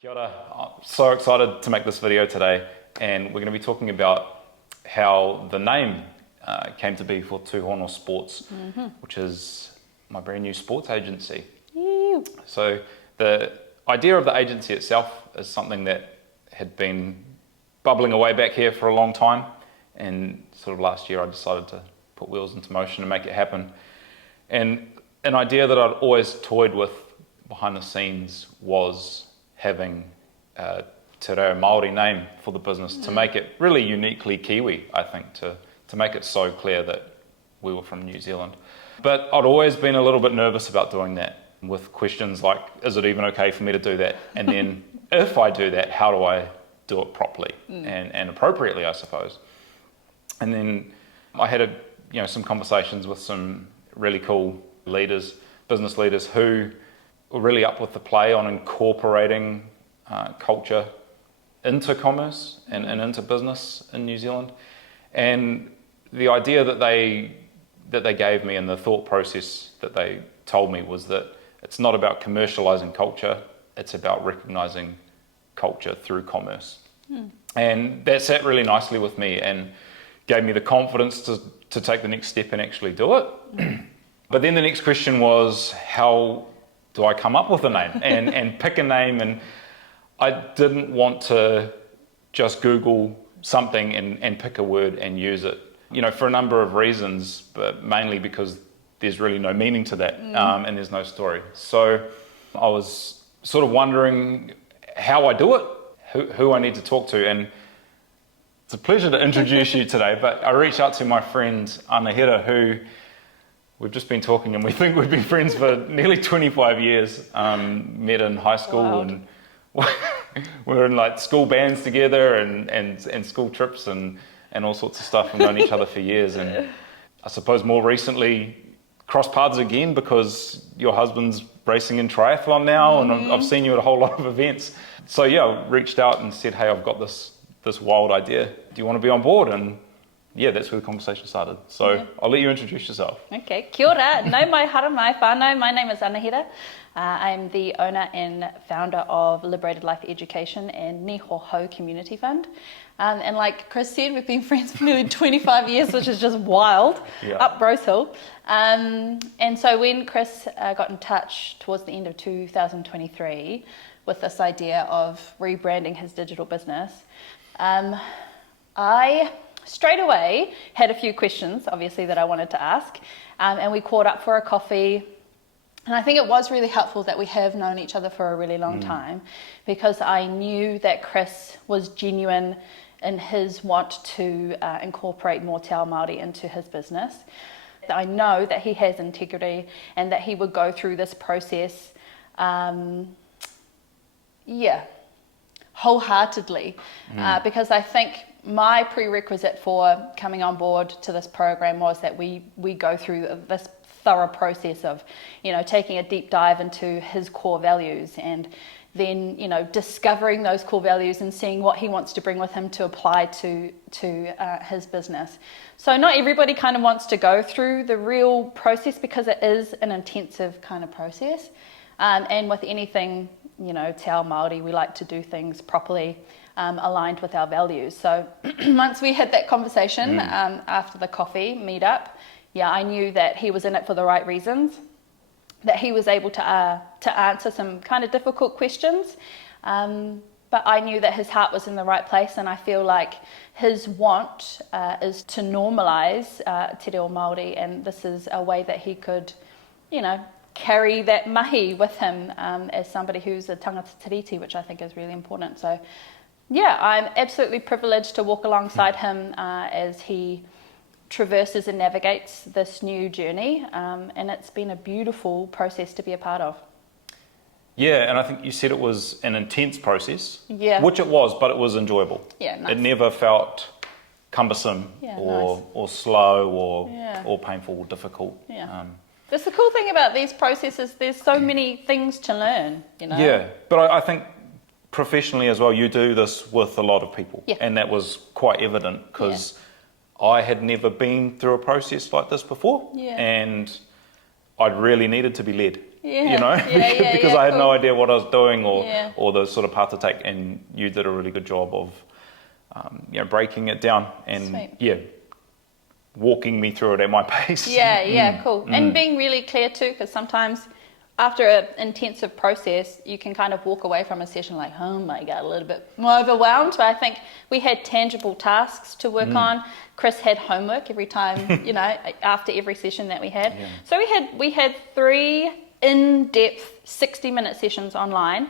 Kia ora. I'm so excited to make this video today, and we're going to be talking about how the name came to be for Tūhono Sports, which is my brand new sports agency. Ew. So the idea of the agency itself is something that had been bubbling away back here for a long time, and sort of last year I decided to put wheels into motion and make it happen. And an idea that I'd always toyed with behind the scenes was having a te reo Māori name for the business to make it really uniquely Kiwi, I think, to make it so clear that we were from New Zealand. But I'd always been a little bit nervous about doing that, with questions like, is it even okay for me to do that? And then if I do that, how do I do it properly and appropriately, I suppose? And then I had some conversations with some really cool leaders, business leaders, who were really up with the play on incorporating culture into commerce and into business in New Zealand. And the idea that they gave me and the thought process that they told me was that it's not about commercializing culture, it's about recognizing culture through commerce. And that sat really nicely with me and gave me the confidence to take the next step and actually do it. But then the next question was, how do I come up with a name and pick a name? And I didn't want to just Google something and pick a word and use it, for a number of reasons, but mainly because there's really no meaning to that, and there's no story. So I was sort of wondering how I do it, who I need to talk to, and it's a pleasure to introduce you today, but I reached out to my friend Anahera, who we've just been talking, and we think we've been friends for nearly 25 years, met in high school. Wow. And we were in like school bands together and school trips and all sorts of stuff, and known each other for years. And I suppose more recently crossed paths again because your husband's racing in triathlon now, and I've seen you at a whole lot of events. So yeah, I reached out and said, hey, I've got this wild idea. Do you want to be on board? And yeah, that's where the conversation started. So I'll let you introduce yourself. Okay, kia ora. Nau mai hara mai whānau. My name is Anahera. I'm the owner and founder of Liberated Life Education and Niho Ho Community Fund. And like Chris said, we've been friends for nearly 25 years, which is just wild, up Rose Hill. And so when Chris got in touch towards the end of 2023 with this idea of rebranding his digital business, I straight away had a few questions, obviously, that I wanted to ask, and we caught up for a coffee. And I think it was really helpful that we have known each other for a really long time, because I knew that Chris was genuine in his want to incorporate more te ao Māori into his business. I know that he has integrity and that he would go through this process, wholeheartedly, because I think my prerequisite for coming on board to this program was that we go through this thorough process of, taking a deep dive into his core values, and then, discovering those core values and seeing what he wants to bring with him to apply to his business. So not everybody kind of wants to go through the real process, because it is an intensive kind of process. And with anything, te ao Māori, we like to do things properly, aligned with our values. So once we had that conversation after the coffee meetup, I knew that he was in it for the right reasons, that he was able to answer some kind of difficult questions, but I knew that his heart was in the right place, and I feel like his want is to normalise te reo Māori, and this is a way that he could, carry that mahi with him as somebody who's a tangata tiriti, which I think is really important. So I'm absolutely privileged to walk alongside him as he traverses and navigates this new journey, and it's been a beautiful process to be a part of. Yeah, and I think you said it was an intense process, which it was, but it was enjoyable. Nice. It never felt cumbersome or slow or painful or difficult. That's the cool thing about these processes. There's so many things to learn, Yeah, but I think professionally as well, you do this with a lot of people, and that was quite evident, because I had never been through a process like this before, and I'd really needed to be led. because I had no idea what I was doing Yeah. or the sort of path to take, and you did a really good job of breaking it down and Sweet. walking me through it at my pace. Cool. And being really clear too, because sometimes after an intensive process, you can kind of walk away from a session like, oh my God, a little bit more overwhelmed. But I think we had tangible tasks to work on. Chris had homework every time, after every session that we had. Yeah. So we had 3 in-depth 60-minute sessions online.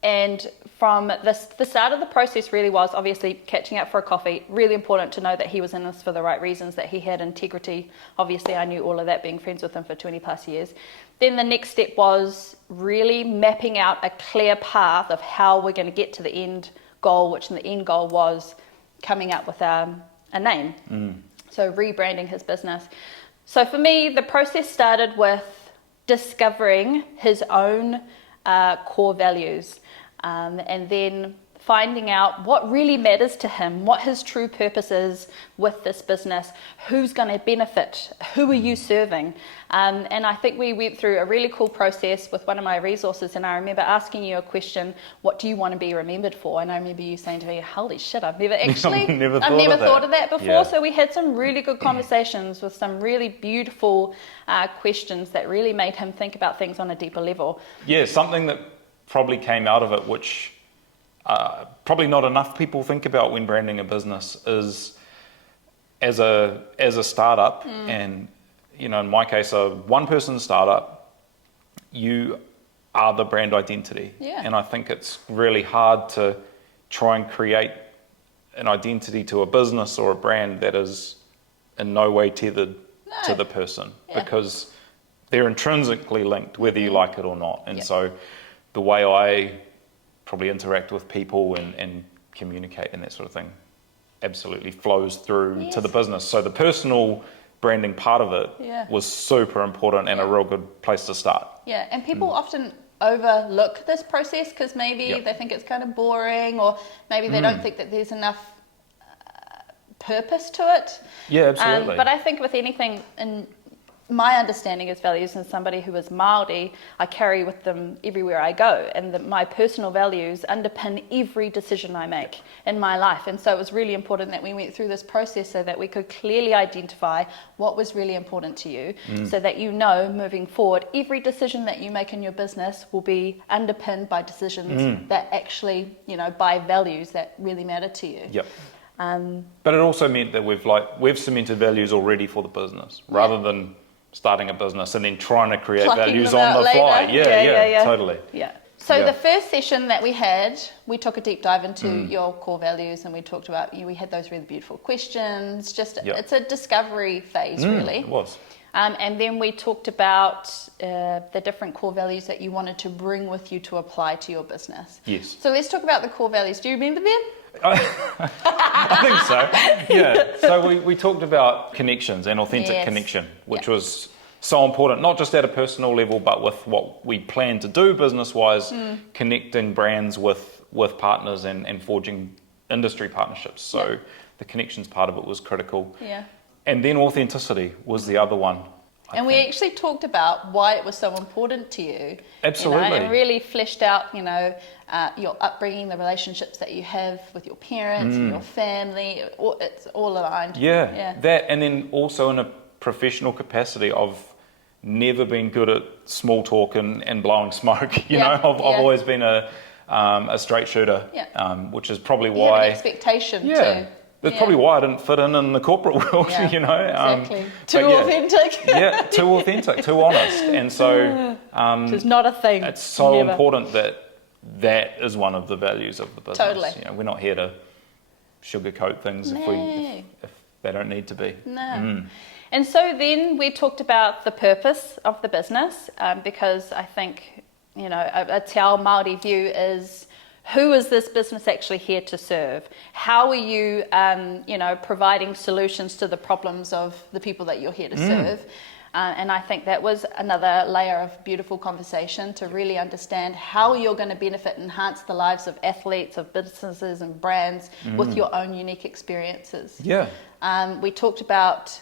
And from the start of the process really was obviously catching up for a coffee. Really important to know that he was in this for the right reasons, that he had integrity. Obviously, I knew all of that, being friends with him for 20 plus years. Then the next step was really mapping out a clear path of how we're going to get to the end goal, which the end goal was coming up with a name. So rebranding his business. So for me, the process started with discovering his own core values. And then finding out what really matters to him, what his true purpose is with this business, who's going to benefit, who are you serving. And I think we went through a really cool process with one of my resources, and I remember asking you a question, what do you want to be remembered for? And I remember you saying to me, holy shit, I've never thought of that before. Yeah. So we had some really good conversations with some really beautiful questions that really made him think about things on a deeper level. Yeah, something that probably came out of it, which probably not enough people think about when branding a business, is as a startup, and in my case, a one-person startup, you are the brand identity. Yeah. And I think it's really hard to try and create an identity to a business or a brand that is in no way tethered to the person, because they're intrinsically linked, whether you like it or not. And so the way I probably interact with people and communicate and that sort of thing absolutely flows through to the business. So the personal branding part of it was super important and a real good place to start. Yeah, and people often overlook this process because maybe they think it's kind of boring, or maybe they don't think that there's enough purpose to it. Yeah, absolutely. But I think with anything, in my understanding is values, and somebody who is Māori, I carry with them everywhere I go, and my personal values underpin every decision I make in my life. And so it was really important that we went through this process so that we could clearly identify what was really important to you, so that moving forward, every decision that you make in your business will be underpinned by decisions that actually, by values that really matter to you. Yep. But it also meant that we've cemented values already for the business, rather than starting a business and then trying to create values on the fly. Yeah, totally. Yeah. So the first session that we had, we took a deep dive into your core values, and we talked about, we had those really beautiful questions. It's a discovery phase, really. It was. And then we talked about the different core values that you wanted to bring with you to apply to your business. Yes. So let's talk about the core values. Do you remember them? I think so. Yeah. So we talked about connections and authentic connection, which was so important, not just at a personal level, but with what we plan to do business-wise, connecting brands with partners and forging industry partnerships. So the connections part of it was critical. Yeah. And then authenticity was the other one. And we actually talked about why it was so important to you. Absolutely. And really fleshed out, your upbringing, the relationships that you have with your parents and your family. It's all aligned. Yeah. That, and then also in a professional capacity, I've never been good at small talk and blowing smoke. I've always been a straight shooter, which is probably why... You have an expectation too. That's probably why I didn't fit in the corporate world, Exactly. Too authentic. Too authentic, too honest. And so... which is not a thing. It's so important that is one of the values of the business. Totally. We're not here to sugarcoat things if they don't need to be. No. And so then we talked about the purpose of the business, because I think, a Te Ao Māori view is, who is this business actually here to serve? How are you, providing solutions to the problems of the people that you're here to serve? And I think that was another layer of beautiful conversation to really understand how you're going to benefit and enhance the lives of athletes, of businesses and brands with your own unique experiences. Yeah. We talked about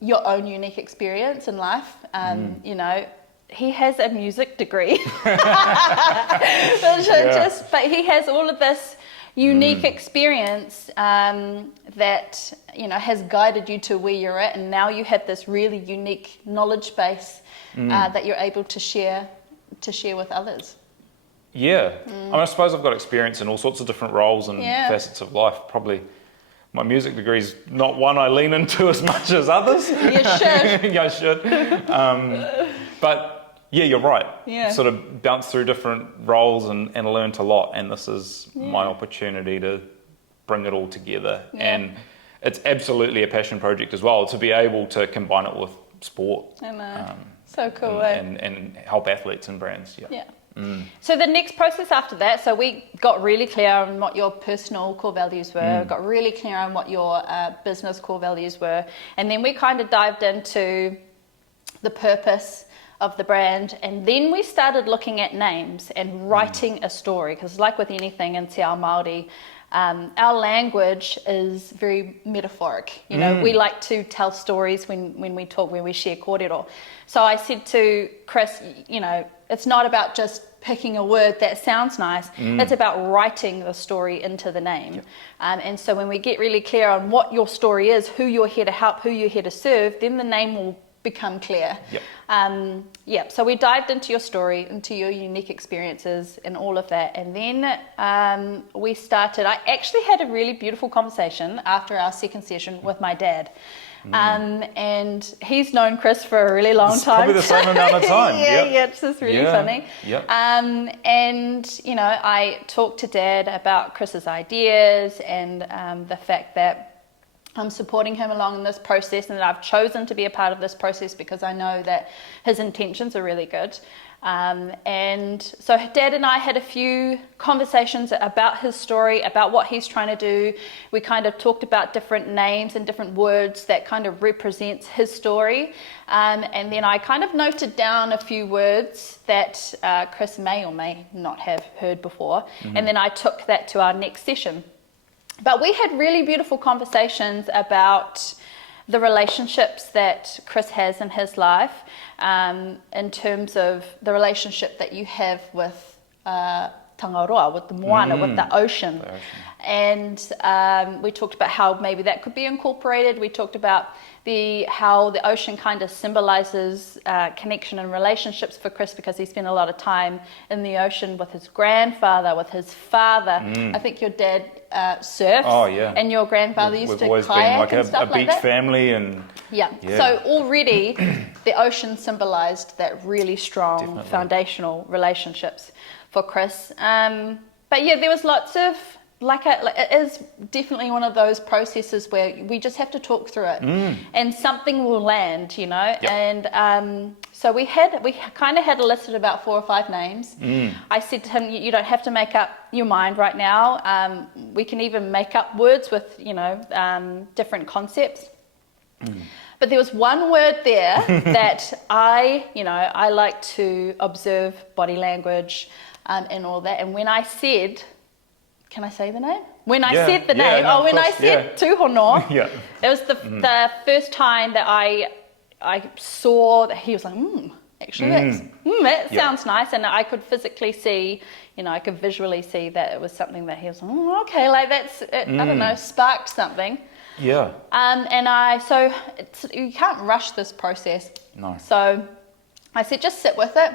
your own unique experience in life. You know, he has a music degree, but he has all of this unique experience that, you know, has guided you to where you're at, and now you have this really unique knowledge base that you're able to share with others. Yeah, I mean, I suppose I've got experience in all sorts of different roles and facets of life. Probably my music degree is not one I lean into as much as others. You should. Yeah, I should. But yeah, you're right. Yeah. Sort of bounce through different roles and learnt a lot. And this is my opportunity to bring it all together. Yeah. And it's absolutely a passion project as well, to be able to combine it with sport. I know. So cool. And help athletes and brands. Yeah. So the next process after that, so we got really clear on what your personal core values were, got really clear on what your business core values were, and then we kind of dived into the purpose of the brand, and then we started looking at names and writing a story, because like with anything in Te Ao Māori, our language is very metaphoric. You know, we like to tell stories when we talk, when we share kōrero. So I said to Chris, you know, it's not about just picking a word that sounds nice, it's about writing the story into the name. Yep. And so when we get really clear on what your story is, who you're here to help, who you're here to serve, then the name will become clear. Yep. So we dived into your story, into your unique experiences and all of that. And then we started, I actually had a really beautiful conversation after our second session with my dad. And he's known Chris for a really long time. Probably the same amount of time. Yeah, it's just really funny. Yep. And, you know, I talked to Dad about Chris's ideas and the fact that I'm supporting him along in this process, and that I've chosen to be a part of this process because I know that his intentions are really good. And so Dad and I had a few conversations about his story, about what he's trying to do. We kind of talked about different names and different words that kind of represents his story. And then I kind of noted down a few words that Chris may or may not have heard before. And then I took that to our next session. But we had really beautiful conversations about the relationships that Chris has in his life, in terms of the relationship that you have with Tangaroa, with the moana, with the ocean. And we talked about how maybe that could be incorporated. We talked about how the ocean kind of symbolizes connection and relationships for Chris, because he spent a lot of time in the ocean with his grandfather, with his father. I think your dad surfs, and your grandfather used to kayak been like and stuff a like beach that. family, and So already the ocean symbolized that really strong foundational relationships for Chris. But yeah, there was lots of it is definitely one of those processes where we just have to talk through it, and something will land, you know. And so we kind of had a list of about 4 or 5 names. I said to him, you don't have to make up your mind right now. We can even make up words with, you know, different concepts. But there was one word there that I like to observe body language and all that. And when I said, can I say the name? When I said the name, I said Tūhono, it was the first time that I saw that he was like, actually that sounds nice. And I could physically see, you know, I could visually see that it was something that he was like, okay, like that's, I don't know, sparked something. Yeah. So you can't rush this process. No. So I said, just sit with it,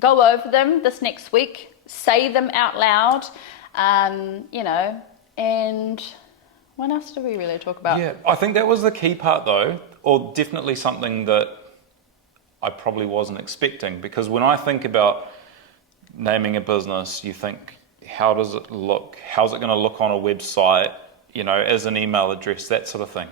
go over them this next week, say them out loud. You know, and what else do we really talk about? Yeah, I think that was the key part though, or definitely something that I probably wasn't expecting, because when I think about naming a business, you think, how does it look? How's it going to look on a website? You know, as an email address, that sort of thing.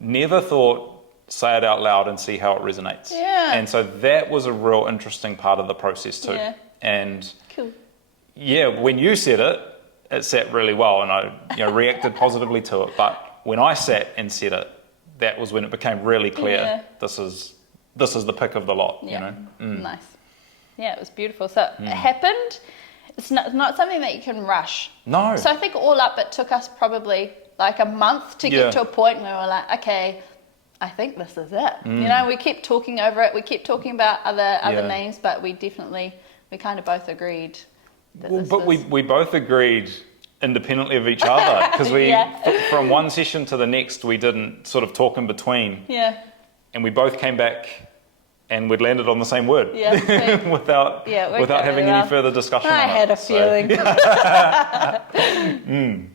Never thought, say it out loud and see how it resonates. Yeah. And so that was a real interesting part of the process too. Yeah. And cool. Yeah, when you said it, it sat really well, and I reacted positively to it. But when I sat and said it, that was when it became really clear. Yeah. This is the pick of the lot. Yeah. You know. Nice. Yeah, it was beautiful. So it happened. It's not something that you can rush. No. So I think all up, it took us probably like a month to get to a point where we were like, okay, I think this is it. You know, we kept talking over it. We kept talking about other names, but we kind of both agreed. That we both agreed independently of each other, because from one session to the next, we didn't sort of talk in between. Yeah. And we both came back and we'd landed on the same word. Yeah. without having any further discussion I on had it. a feeling.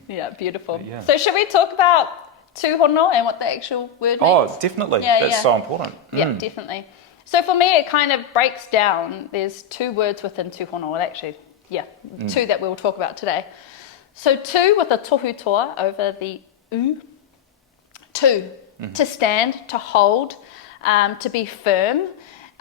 Yeah, beautiful. Yeah. So should we talk about Tūhono and what the actual word means? Oh, definitely. That's so important. Yeah, definitely. So for me, it kind of breaks down. There's two words within Tūhono. Well, actually, two that we'll talk about today. So tū with a tohu toa over the u. Tū, to stand, to hold, to be firm.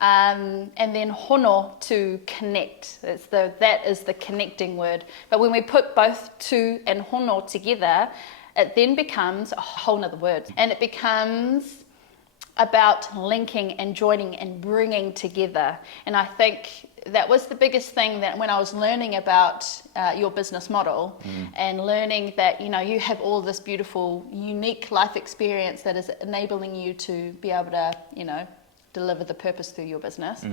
And then hono, to connect. That is the connecting word. But when we put both tū and hono together, it then becomes a whole nother word. And it becomes about linking and joining and bringing together. And I think that was the biggest thing that when I was learning about your business model and learning that, you know, you have all this beautiful, unique life experience that is enabling you to be able to, you know, deliver the purpose through your business.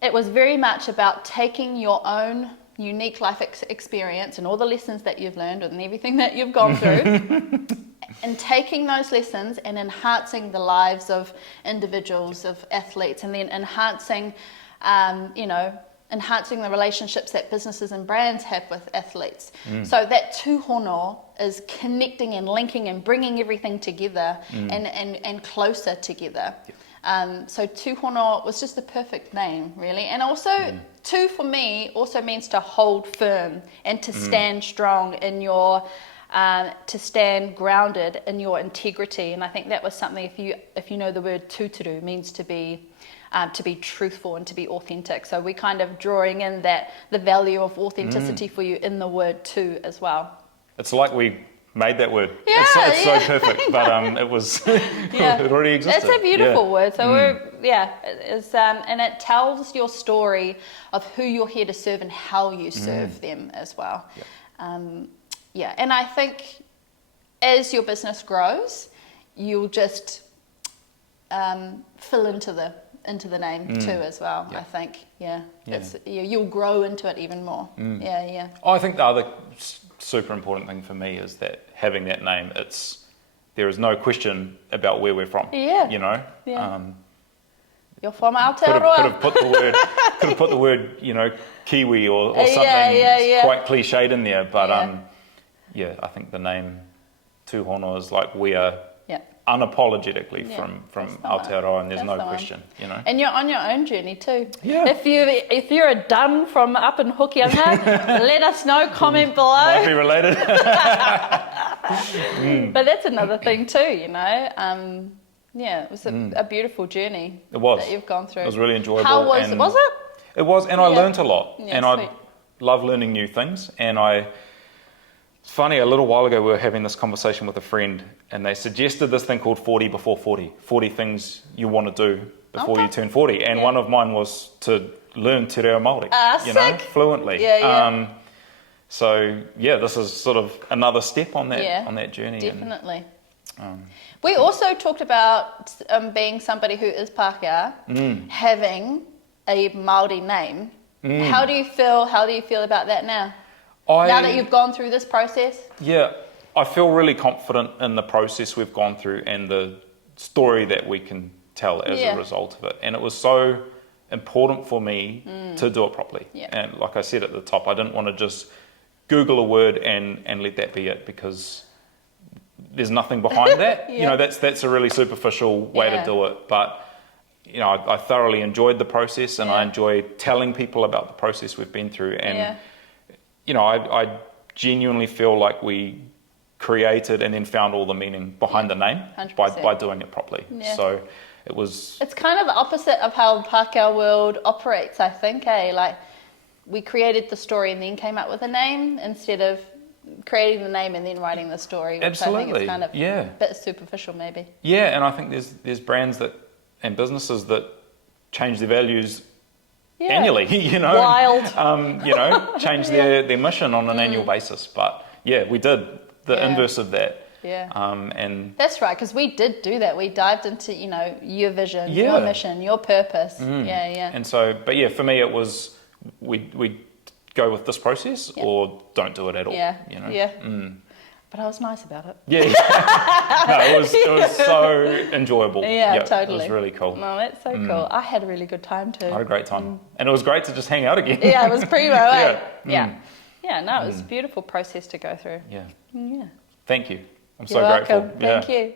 It was very much about taking your own unique life experience and all the lessons that you've learned and everything that you've gone through and taking those lessons and enhancing the lives of individuals, of athletes, and then enhancing the relationships that businesses and brands have with athletes. So that tūhono is connecting and linking and bringing everything together and closer together. So Tūhono was just the perfect name, really. And also, tū for me also means to hold firm and to stand strong in your, to stand grounded in your integrity. And I think that was something, if you know the word tūturu, means to be truthful and to be authentic. So we kind of drawing in the value of authenticity for you in the word tū as well. It's like we made that word. Yeah, it's so perfect, but it was it already existed. It's a beautiful word. So and it tells your story of who you're here to serve and how you serve them as well. And I think as your business grows, you'll just fill into the name too as well. I think you'll grow into it even more. I think the other super important thing for me is that having that name, there is no question about where we're from. You know. You're from Aotearoa. Could have put the word, you know, Kiwi or something quite cliched in there, but I think the name Tūhono is like we are unapologetically from Aotearoa, and there's no question, you know. And you're on your own journey too. Yeah. If you're a dun from up in Hokianga, let us know, comment below. Might be related. But that's another thing too, you know. It was a beautiful journey. It was. That you've gone through. It was really enjoyable. How was it? It was, and I learnt a lot, and sweet. I love learning new things, and it's funny, a little while ago we were having this conversation with a friend and they suggested this thing called 40 before 40. 40 things you want to do before you turn 40. And one of mine was to learn te reo Māori, fluently. So this is sort of another step on that journey. Definitely. We also talked about being somebody who is Pākehā, having a Māori name. How do you feel about that now? Now that you've gone through this process? Yeah, I feel really confident in the process we've gone through and the story that we can tell as a result of it. And it was so important for me to do it properly. And like I said at the top, I didn't want to just Google a word and let that be it, because there's nothing behind that. You know, that's a really superficial way to do it. But you know, I thoroughly enjoyed the process, and I enjoyed telling people about the process we've been through. And you know, I genuinely feel like we created and then found all the meaning behind the name by doing it properly. So it was... It's kind of the opposite of how Pākehā world operates, I think, Like, we created the story and then came up with a name instead of creating the name and then writing the story, which I think is kind of a bit superficial maybe. Yeah, and I think there's brands and businesses that change their values annually, you know. Wild. You know, change their mission on an annual basis. But we did the inverse of that. Yeah. And That's right, because we did do that. We dived into, your vision, Yeah. your mission, your purpose. Yeah. And so, but yeah, for me it was we go with this process or don't do it at all. Yeah. You know? Yeah. But I was nice about it. Yeah. No, it was so enjoyable. Yeah, It totally. was really cool. No, that's so cool. I had a really good time too. I had a great time. And it was great to just hang out again. Yeah, it was primo, eh? Yeah. Yeah, no, it was a beautiful process to go through. Yeah. Yeah. Thank you. I'm You're so grateful. welcome. Thank you.